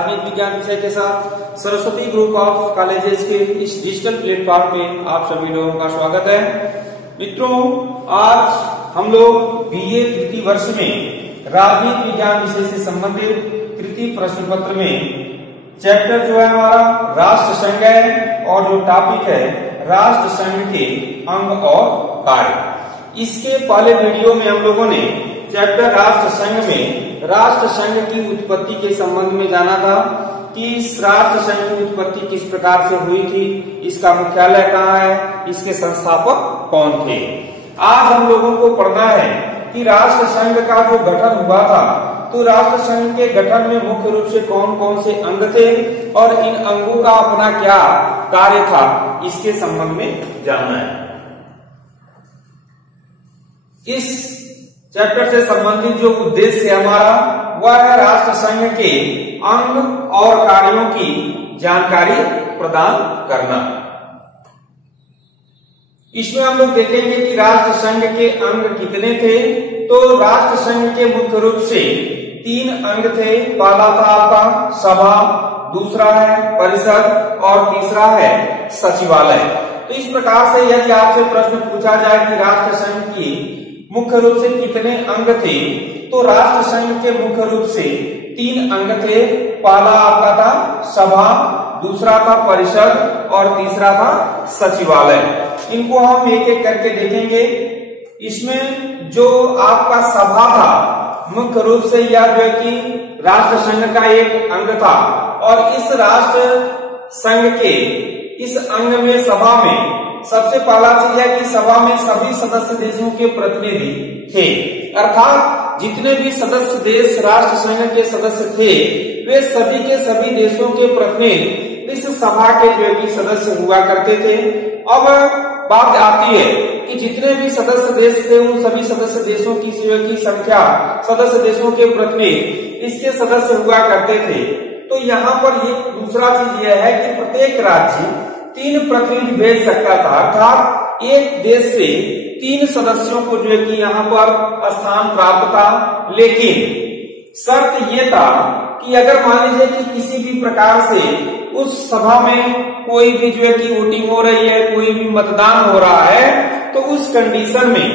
राजनीति विज्ञान विषय के साथ सरस्वती ग्रुप ऑफ कॉलेजेस के इस डिजिटल प्लेटफॉर्म पे आप सभी लोगों का स्वागत है। मित्रों, आज हम लोग बीए तृतीय वर्ष में राजनीति विज्ञान विषय से संबंधित तृतीय प्रश्न पत्र में चैप्टर जो है हमारा राष्ट्र संघ है और जो टॉपिक है राष्ट्र संघ के अंग और कार्य। इसके पहले वीडियो में हम लोगों ने चैप्टर राष्ट्र संघ में राष्ट्र संघ की उत्पत्ति के संबंध में जाना था कि इस राष्ट्र संघ की उत्पत्ति किस प्रकार से हुई थी, इसका मुख्यालय कहाँ है, इसके संस्थापक कौन थे। आज हम लोगों को पढ़ना है कि राष्ट्र संघ का जो गठन हुआ था तो राष्ट्र संघ के गठन में मुख्य रूप से कौन कौन से अंग थे और इन अंगों का अपना क्या कार्य था, इसके संबंध में जानना है। इस चैप्टर से संबंधित जो उद्देश्य है हमारा वह है राष्ट्र संघ के अंग और कार्यों की जानकारी प्रदान करना। इसमें हम लोग देखेंगे कि राष्ट्र संघ के अंग कितने थे। तो राष्ट्र संघ के मुख्य रूप से 3 अंग थे। पहला था आपका सभा, दूसरा है परिषद और तीसरा है सचिवालय। तो इस प्रकार से यदि आपसे प्रश्न पूछा जाए कि राष्ट्र संघ की मुख्य रूप से कितने अंग थे, तो राष्ट्र संघ के मुख्य रूप से 3 अंग थे। पहला आपका था सभा, दूसरा था परिषद और तीसरा था सचिवालय। इनको हम एक एक करके देखेंगे। इसमें जो आपका सभा था मुख्य रूप से यह जो है कि राष्ट्र संघ का एक अंग था और इस राष्ट्र संघ के इस अंग में सभा में सबसे पहला चीज है कि सभा में सभी सदस्य देशों के प्रतिनिधि थे। अर्थात जितने भी सदस्य देश राष्ट्र संघ के सदस्य थे वे सभी के सभी देशों के प्रतिनिधि इस सभा के जो कि सदस्य हुआ करते थे। अब बात आती है कि जितने भी सदस्य देश थे उन सभी सदस्य देशों की संख्या, सदस्य देशों के प्रतिनिधि इसके सदस्य हुआ करते थे। तो यहाँ पर ये दूसरा चीज यह है कि प्रत्येक राज्य 3 प्रतिनिधि भेज सकता था। अर्थात एक देश से 3 सदस्यों को जो है कि यहाँ पर स्थान प्राप्त था। लेकिन शर्त ये था कि अगर मान लीजिए कि किसी भी प्रकार से उस सभा में कोई भी जो है कि वोटिंग हो रही है, कोई भी मतदान हो रहा है, तो उस कंडीशन में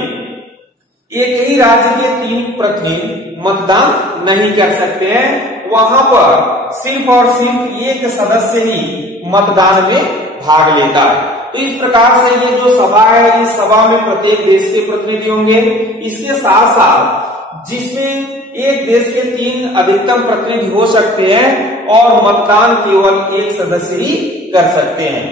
एक ही राज्य के 3 प्रतिनिधि मतदान नहीं कर सकते हैं। वहां पर सिर्फ और सिर्फ एक सदस्य ही मतदान में भाग लेता है। तो इस प्रकार से ये जो सभा है, इस सभा में प्रत्येक देश के प्रतिनिधि होंगे। इसके साथ साथ जिसमें एक देश के 3 अधिकतम प्रतिनिधि हो सकते हैं और मतदान केवल एक सदस्य ही कर सकते हैं।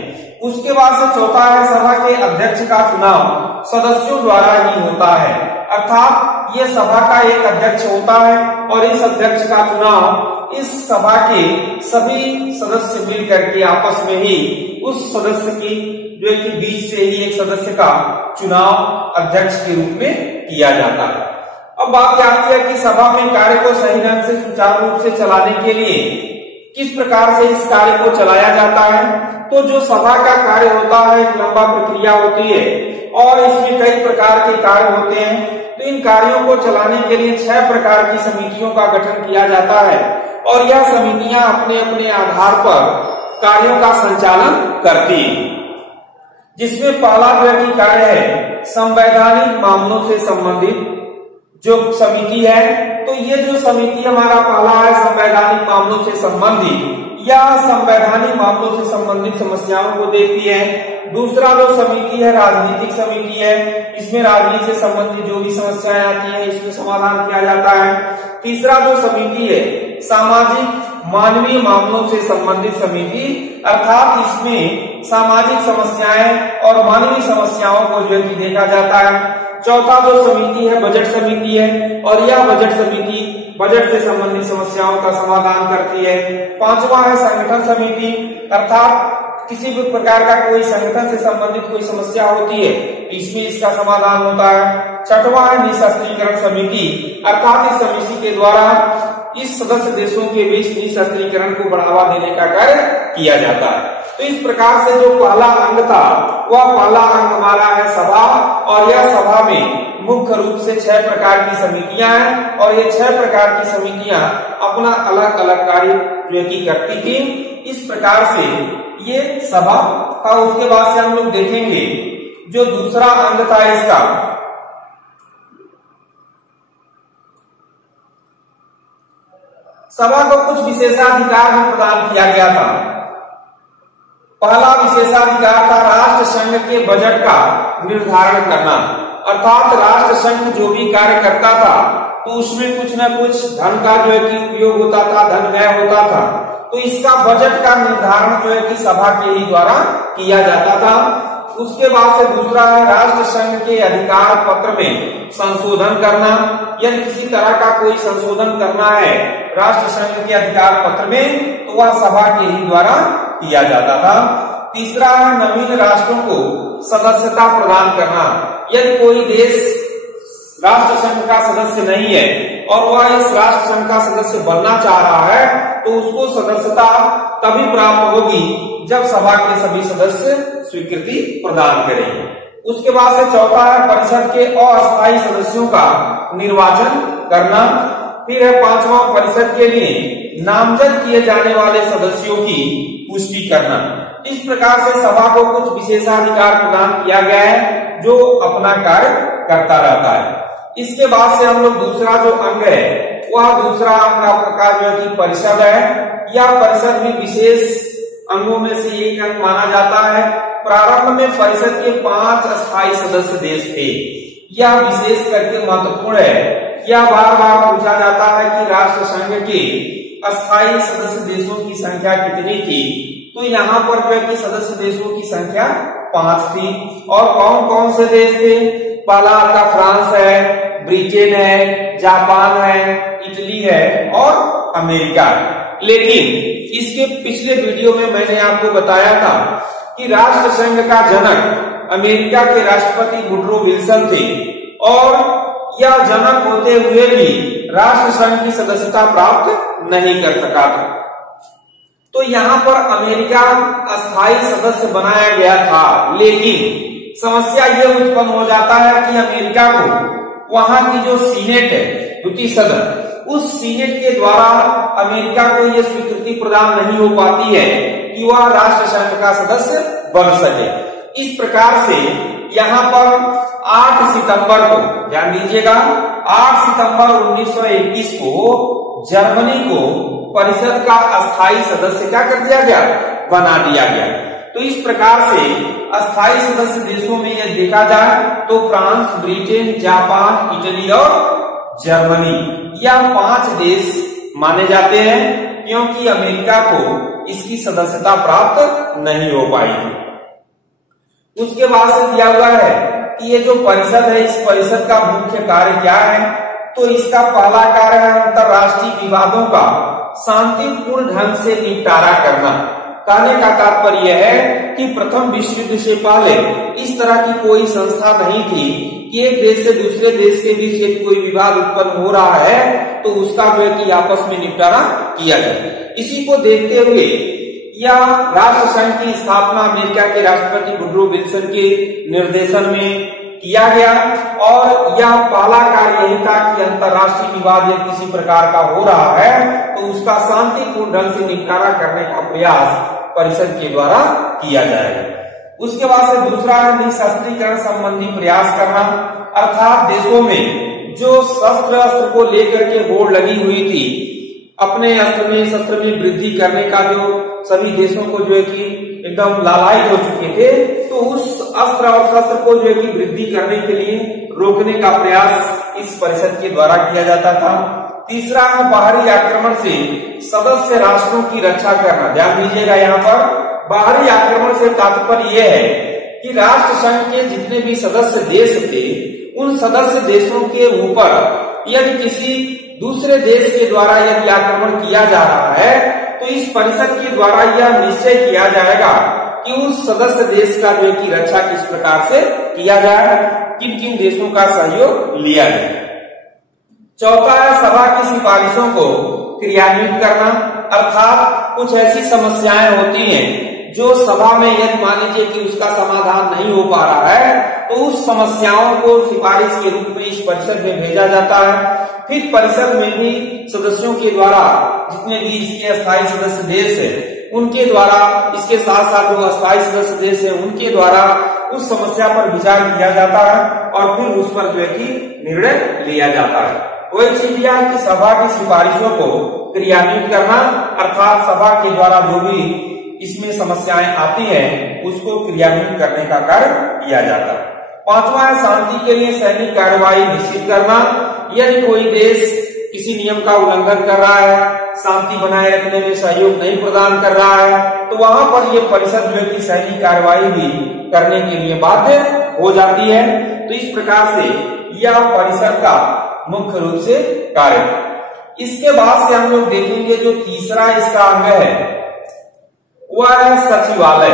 उसके बाद से चौथा है सभा के अध्यक्ष का चुनाव सदस्यों द्वारा ही होता है। अर्थात ये सभा का एक अध्यक्ष होता है और इस अध्यक्ष का चुनाव इस सभा के सभी सदस्य मिलकर के आपस में ही उस सदस्य की जो है कि बीच से ही एक सदस्य का चुनाव अध्यक्ष के रूप में किया जाता है। अब बात आती है कि सभा में कार्य को सही ढंग से सुचारू रूप से चलाने के लिए किस प्रकार से इस कार्य को चलाया जाता है। तो जो सभा का कार्य होता है एक लंबा प्रक्रिया होती है और इसमें कई प्रकार के कार्य होते हैं। तो इन कार्यों को चलाने के लिए 6 प्रकार की समितियों का गठन किया जाता है और यह समितियां अपने अपने आधार पर कार्यों का संचालन करती हैं। जिसमें पहला जो है कि कार्य है संवैधानिक मामलों से संबंधित जो समिति है। तो ये जो समिति हमारा पहला है संवैधानिक मामलों से संबंधित, या संवैधानिक मामलों से संबंधित समस्याओं को देखती है। दूसरा जो समिति है राजनीतिक समिति है। इसमें राजनीति से संबंधित जो भी समस्याएं आती हैं इसमें समाधान किया जाता है। तीसरा जो समिति है सामाजिक मानवीय मामलों से संबंधित समिति, अर्थात इसमें सामाजिक समस्याएं और मानवीय समस्याओं को जो है देखा जाता है। चौथा जो समिति है बजट समिति है और यह बजट समिति बजट से संबंधित समस्याओं का समाधान करती है। 5वां है संगठन समिति, अर्थात किसी भी प्रकार का कोई संगठन से संबंधित कोई समस्या होती है इसमें इसका समाधान होता है। 6वां है निशस्त्रीकरण समिति, अर्थात इस समिति के द्वारा इस सदस्य देशों के बीच निशस्त्रीकरण को बढ़ावा देने का कार्य किया जाता है। तो इस प्रकार से जो पहला अंग था वह पहला अंग हमारा है सभा। और यह सभा में मुख्य रूप से 6 प्रकार की समितियां हैं और ये 6 प्रकार की समितियां अपना अलग अलग कार्य जो की करती थी। इस प्रकार से ये सभा का, उसके बाद से हम लोग देखेंगे जो दूसरा अंग था इसका, सभा को कुछ विशेषाधिकार भी प्रदान किया गया था। पहला विशेषाधिकार था राष्ट्र संघ के बजट का निर्धारण करना, अर्थात राष्ट्र संघ जो भी कार्य करता था तो उसमें कुछ न कुछ धन का जो है कि उपयोग होता था, धन व्यय होता था, तो इसका बजट का निर्धारण जो है कि सभा के ही द्वारा किया जाता था। उसके बाद से दूसरा है राष्ट्र संघ के अधिकार पत्र में संशोधन करना, यदि किसी तरह का कोई संशोधन करना है राष्ट्र संघ के अधिकार पत्र में तो वह सभा के ही द्वारा किया जाता था। तीसरा है नवीन राष्ट्रों को सदस्यता प्रदान करना, यदि कोई देश राष्ट्र संघ का सदस्य नहीं है और वह इस राष्ट्र संघ का सदस्य बनना चाह रहा है तो उसको सदस्यता तभी प्राप्त होगी जब सभा के सभी सदस्य स्वीकृति प्रदान करेंगे। उसके बाद से चौथा है परिषद के अस्थायी सदस्यों का निर्वाचन करना। फिर है पांचवा परिषद के लिए नामजद किए जाने वाले सदस्यों की पुष्टि करना। इस प्रकार से सभा को कुछ विशेषाधिकार प्रदान किया गया है जो अपना कार्य करता रहता है। इसके बाद से हम लोग दूसरा जो अंग है वह दूसरा अंग आपका जो है कि परिषद है। यह परिषद भी विशेष अंगों में से एक अंग माना जाता है। प्रारंभ में परिषद के 5 अस्थायी सदस्य देश थे। यह विशेष करके महत्वपूर्ण है। यह बार बार पूछा जाता है कि राष्ट्र संघ के अस्थायी सदस्य देशों की संख्या कितनी थी, तो यहाँ पर जो है कि सदस्य देशों की संख्या 5 थी। और कौन कौन से देश थे? पहला आपका फ्रांस है, ब्रिटेन है, जापान है, इटली है और अमेरिका। लेकिन इसके पिछले वीडियो में मैंने आपको बताया था कि राष्ट्र संघ का जनक अमेरिका के राष्ट्रपति वुडरो विल्सन थे और यह जनक होते हुए भी राष्ट्र संघ की सदस्यता प्राप्त नहीं कर सका था। तो यहाँ पर अमेरिका अस्थायी सदस्य बनाया गया था, लेकिन समस्या ये उत्पन्न हो जाता है कि अमेरिका को वहां की जो सीनेट है, द्वितीय सदन, उस सीनेट के द्वारा अमेरिका को यह स्वीकृति प्रदान नहीं हो पाती है कि वह राष्ट्र संघ का सदस्य बन सके। इस प्रकार से यहाँ पर 8 सितंबर को, ध्यान दीजिएगा, 8 सितंबर 1921 को जर्मनी को परिषद का अस्थायी सदस्य क्या कर दिया गया? बना दिया गया। तो इस प्रकार से अस्थायी सदस्य देशों में यह देखा जाए तो फ्रांस, ब्रिटेन, जापान, इटली और जर्मनी, यह 5 देश माने जाते हैं क्योंकि अमेरिका को इसकी सदस्यता प्राप्त नहीं हो पाई। उसके बाद से दिया हुआ है कि ये जो परिषद है, इस परिषद का मुख्य कार्य क्या है? तो इसका पहला कार्य है अंतरराष्ट्रीय विवादों का शांतिपूर्ण ढंग से निपटारा करना। कहने का तात्पर्य है कि प्रथम विश्व युद्ध से पहले इस तरह की कोई संस्था नहीं थी कि एक देश से दूसरे देश के बीच यदि कोई विवाद उत्पन्न हो रहा है तो उसका जो है कि आपस में निपटारा किया जाए। इसी को देखते हुए यह राष्ट्र संघ की स्थापना अमेरिका के राष्ट्रपति वुडरो विल्सन के निर्देशन में किया गया और यह पहला कार्य यही था कि अंतरराष्ट्रीय विवाद यदि किसी प्रकार का हो रहा है तो उसका शांतिपूर्ण ढंग से निपटारा करने का प्रयास परिषद के द्वारा किया जाएगा। उसके बाद से दूसरा है निशस्त्रीकरण संबंधी प्रयास करना, अर्थात देशों में जो शस्त्र को लेकर के होड़ लगी हुई थी, अपने शस्त्र में वृद्धि करने का जो सभी देशों को जो है कि एकदम लालायित हो चुके थे, तो उस अस्त्र और शस्त्र को जो है कि वृद्धि करने के लिए रोकने का प्रयास इस परिषद के द्वारा किया जाता था। तीसरा है बाहरी आक्रमण से सदस्य राष्ट्रों की रक्षा करना। ध्यान दीजिएगा, यहाँ पर बाहरी आक्रमण से तात्पर्य यह है कि राष्ट्र संघ के जितने भी सदस्य देश थे, उन सदस्य देशों के ऊपर यदि किसी दूसरे देश के द्वारा यदि आक्रमण किया जा रहा है तो इस परिषद के द्वारा यह निश्चय किया जाएगा कि उस सदस्य देश का जो की रक्षा किस प्रकार से किया जाए, किन किन देशों का सहयोग लिया जाए। चौथा है सभा की सिफारिशों को क्रियान्वित करना, अर्थात कुछ ऐसी समस्याएं होती हैं जो सभा में यदि मान लीजिए कि उसका समाधान नहीं हो पा रहा है तो उस समस्याओं को सिफारिश के रूप में इस परिषद में भेजा जाता है। फिर परिषद में भी सदस्यों के द्वारा, जितने भी इसके अस्थायी सदस्य देश है उनके द्वारा, इसके साथ साथ जो अस्थायी सदस्य देश है उनके द्वारा उस समस्या पर विचार किया जाता है और फिर उस पर जो है कि निर्णय लिया जाता है। वही चीज यह है कि सभा की सिफारिशों को क्रियान्वित करना, अर्थात सभा के द्वारा जो भी इसमें समस्याएं आती हैं उसको क्रियान्वित करने का कार्य किया जाता है। पांचवा है शांति के लिए सैनिक कार्रवाई निश्चित करना। यदि कोई देश किसी नियम का उल्लंघन कर रहा है, शांति बनाए रखने में सहयोग नहीं प्रदान कर रहा है, तो वहां पर यह परिषद जो है कि सैनिक कार्रवाई भी करने के लिए बाध्य हो जाती है। तो इस प्रकार से यह परिषद का मुख्य रूप से कार्य। इसके बाद से हम लोग देखेंगे जो तीसरा इसका अंग है वह है सचिवालय।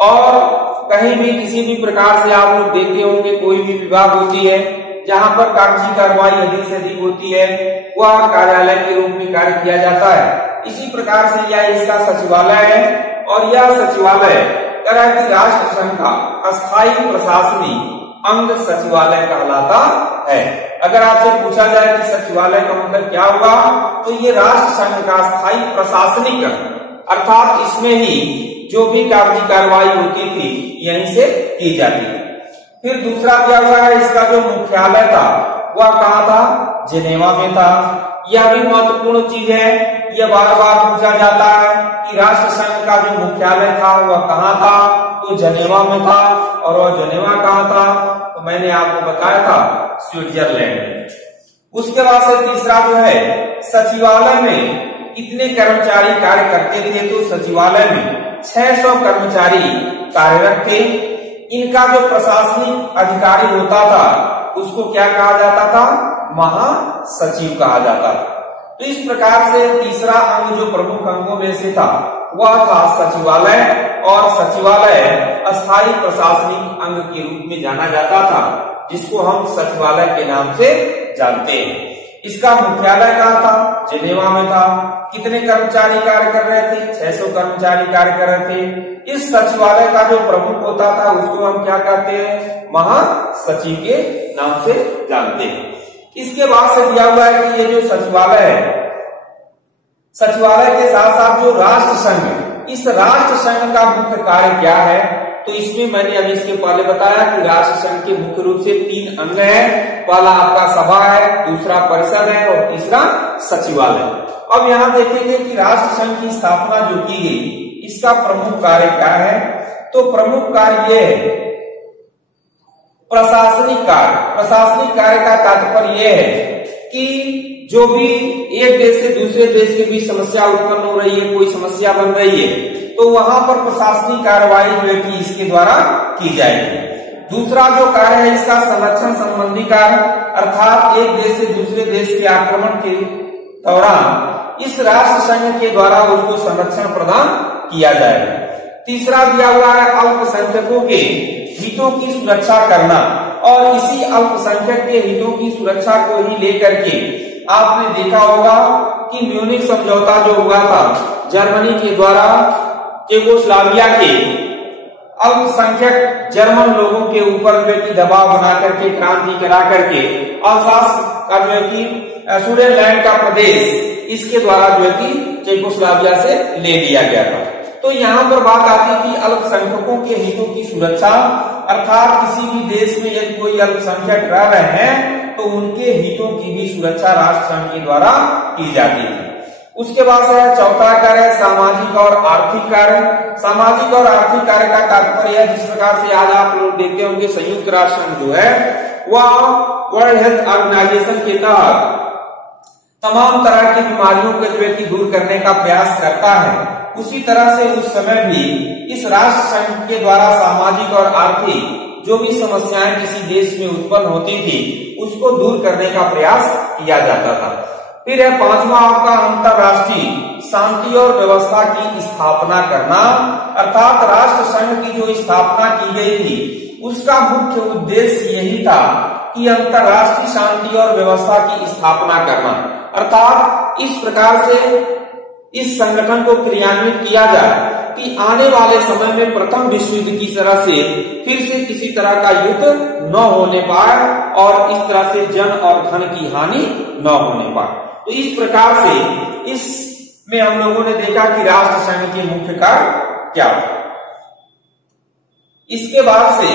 और कहीं भी किसी भी प्रकार से आप लोग देखते होंगे कोई भी विभाग होती है जहां पर कागजी कार्रवाई अधिक से अधिक होती है, वह कार्यालय के रूप में कार्य किया जाता है। इसी प्रकार से यह इसका सचिवालय है और यह सचिवालय तरह की राष्ट्र संघ का अस्थायी प्रशासनिक अंग सचिवालय कहलाता है। अगर आपसे पूछा जाए कि सचिवालय का मतलब क्या हुआ, तो ये राष्ट्र संघ का स्थायी प्रशासनिक अंग, अर्थात इसमें ही जो भी कागजी कार्रवाई होती थी यहीं से की जाती थी। फिर दूसरा क्या हुआ है, इसका जो मुख्यालय था वह कहाँ था, जिनेवा में था। यह भी महत्वपूर्ण चीज है, यह बार बार पूछा जाता है कि राष्ट्र संघ का जो मुख्यालय था वह कहाँ था, तो जिनेवा में था। और वह जिनेवा कहाँ था, तो मैंने आपको बताया था स्विट्जरलैंड में। उसके बाद से तीसरा जो है, सचिवालय में इतने कर्मचारी कार्य करते थे, तो सचिवालय में 600 कर्मचारी कार्यरत थे। इनका जो प्रशासनिक अधिकारी होता था उसको क्या कहा जाता था, महासचिव कहा जाता था। तो इस प्रकार से तीसरा अंग जो प्रमुख अंगों में से था वह था सचिवालय, और सचिवालय अस्थायी प्रशासनिक अंग के रूप में जाना जाता था, जिसको हम सचिवालय के नाम से जानते हैं। इसका मुख्यालय कहाँ था, जिनेवा में था। कितने कर्मचारी कार्य कर रहे थे, 600 कर्मचारी कार्य कर रहे थे। इस सचिवालय का जो प्रमुख होता था उसको हम क्या कहते हैं, महासचिव के नाम से जानते हैं। इसके बाद से दिया हुआ है कि ये जो सचिवालय है, सचिवालय के साथ साथ जो राष्ट्र संघ, इस राष्ट्र संघ का मुख्य कार्य क्या है, तो इसमें मैंने अभी इसके पहले बताया कि राष्ट्र संघ के मुख्य रूप से 3 अंग हैं। पहला आपका सभा है, दूसरा परिषद है और तीसरा सचिवालय। अब यहाँ देखेंगे कि राष्ट्र संघ की स्थापना जो की गई, इसका प्रमुख कार्य क्या है, तो प्रमुख कार्य यह है प्रशासनिक कार्य। प्रशासनिक कार्य का तात्पर्य यह है कि जो भी एक देश से दूसरे देश के बीच समस्या उत्पन्न हो रही है, कोई समस्या बन रही है, तो वहां पर प्रशासनिक कार्रवाई जो है कि इसके द्वारा की जाएगी। दूसरा जो कार्य है इसका संरक्षण संबंधी कार्य, अर्थात एक देश से दूसरे देश के आक्रमण के दौरान इस राष्ट्र संघ के द्वारा उसको संरक्षण प्रदान किया जाएगा। तीसरा दिया हुआ है अल्पसंख्यकों के हितों की सुरक्षा करना, और इसी अल्पसंख्यक के हितों की सुरक्षा को ही लेकर के आपने देखा होगा कि म्यूनिख समझौता जो हुआ था जर्मनी के द्वारा चेकोस्लोवाकिया के अल्पसंख्यक जर्मन लोगों के ऊपर जो है कि दबाव बना करके, क्रांति करा करके अल्सास का जो है कि स्विट्जरलैंड का प्रदेश इसके द्वारा जो है कि चेकोस्लोवाकिया से ले लिया गया था। तो यहाँ पर बात आती है कि अल्पसंख्यकों के हितों की सुरक्षा, अर्थात किसी भी देश में यदि कोई अल्पसंख्यक रह रहे हैं तो उनके हितों की भी सुरक्षा राष्ट्र संघ के द्वारा की जाती है। उसके बाद से चौथा कार्य है सामाजिक और आर्थिक कार्य। सामाजिक और आर्थिक कार्य का तात्पर्य है, जिस प्रकार से आज आप लोग देखते होंगे संयुक्त राष्ट्र संघ जो है वह वर्ल्ड हेल्थ ऑर्गेनाइजेशन के तहत तमाम तरह की बीमारियों को जो है कि दूर करने का प्रयास करता है। उसी तरह से उस समय भी इस राष्ट्र संघ के द्वारा सामाजिक और आर्थिक जो भी समस्याएं किसी देश में उत्पन्न होती थी उसको दूर करने का प्रयास किया जाता था। फिर है पांचवा आपका अंतरराष्ट्रीय शांति और व्यवस्था की स्थापना करना, अर्थात राष्ट्र संघ की जो स्थापना की गई थी उसका मुख्य उद्देश्य यही था कि अंतरराष्ट्रीय शांति और व्यवस्था की स्थापना करना, अर्थात इस प्रकार से इस संगठन को क्रियान्वित किया जाए कि आने वाले समय में प्रथम विश्व युद्ध की तरह से फिर से किसी तरह का युद्ध न होने पाए और इस तरह से जन और धन की हानि न होने पाए। तो इस प्रकार से इसमें हम लोगों ने देखा कि राष्ट्र संघ के मुख्य कार्य क्या था। इसके बाद से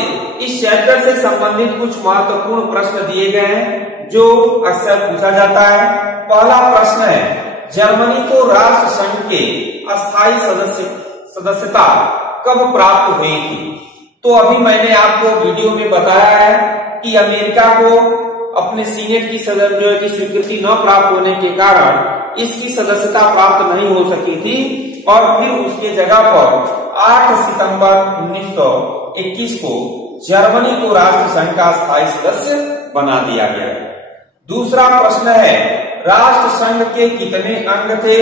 इस चैप्टर से संबंधित कुछ महत्वपूर्ण प्रश्न दिए गए हैं जो अक्सर पूछा जाता है। पहला प्रश्न है, जर्मनी को राष्ट्र संघ के अस्थायी सदस्यता कब प्राप्त हुई थी? तो अभी मैंने आपको वीडियो में बताया है कि अमेरिका को अपने सीनेट की स्वीकृति न प्राप्त होने के कारण इसकी सदस्यता प्राप्त नहीं हो सकी थी और फिर उसके जगह पर 8 सितंबर 1921 को जर्मनी को राष्ट्र संघ का स्थायी सदस्य बना दिया गया। दूसरा प्रश्न है, राष्ट्र संघ के कितने अंग थे?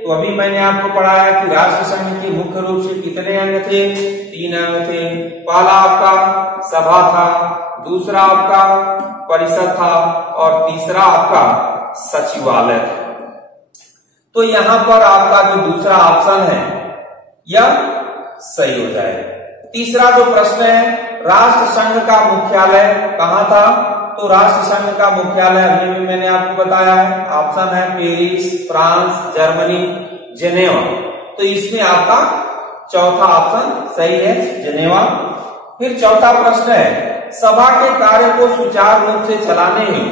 तो अभी मैंने आपको पढ़ाया कि राष्ट्र संघ के मुख्य रूप से कितने अंग थे? 3 अंग थे। पहला आपका सभा था, दूसरा आपका परिषद था और तीसरा आपका सचिवालय था। तो यहां पर आपका जो दूसरा ऑप्शन है यह सही हो जाएगा। तीसरा जो प्रश्न है, राष्ट्र संघ का मुख्यालय कहां था? तो राष्ट्र संघ का मुख्यालय अभी भी मैंने आपको बताया है, ऑप्शन है पेरिस, फ्रांस, जर्मनी, जेनेवा। तो इसमें आपका चौथा ऑप्शन सही है, जेनेवा। फिर चौथा प्रश्न है, सभा के कार्य को सुचारू रूप से चलाने में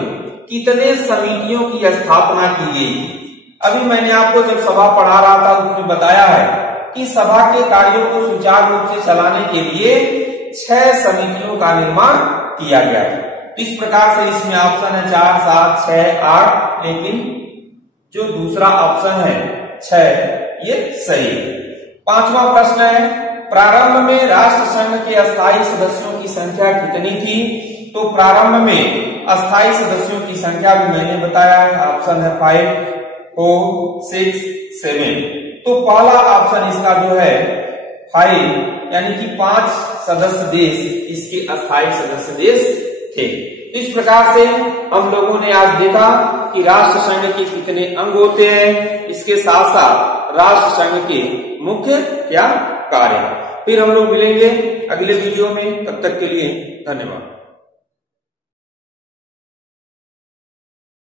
कितने समितियों की स्थापना की गई? अभी मैंने आपको जब सभा पढ़ा रहा था उसमें बताया है कि सभा के कार्यों को सुचारू रूप से चलाने के लिए 6 समितियों का निर्माण किया गया है। इस प्रकार से इसमें ऑप्शन है 4, 7, 6, 8, लेकिन जो दूसरा ऑप्शन है 6 ये सही है। पांचवा प्रश्न है, प्रारंभ में राष्ट्र संघ के अस्थायी सदस्यों की संख्या कितनी थी? तो प्रारंभ में अस्थायी सदस्यों की संख्या भी मैंने बताया है, ऑप्शन है 5, 4, 6, 7। तो पहला ऑप्शन इसका जो है 5 यानी कि 5 सदस्य देश इसके अस्थायी सदस्य देश थे। इस प्रकार से हम लोगों ने आज देखा कि राष्ट्र संघ के कितने अंग होते हैं, इसके साथ साथ राष्ट्र संघ के मुख्य क्या कार्य। फिर हम लोग मिलेंगे अगले वीडियो में, तब तक के लिए धन्यवाद।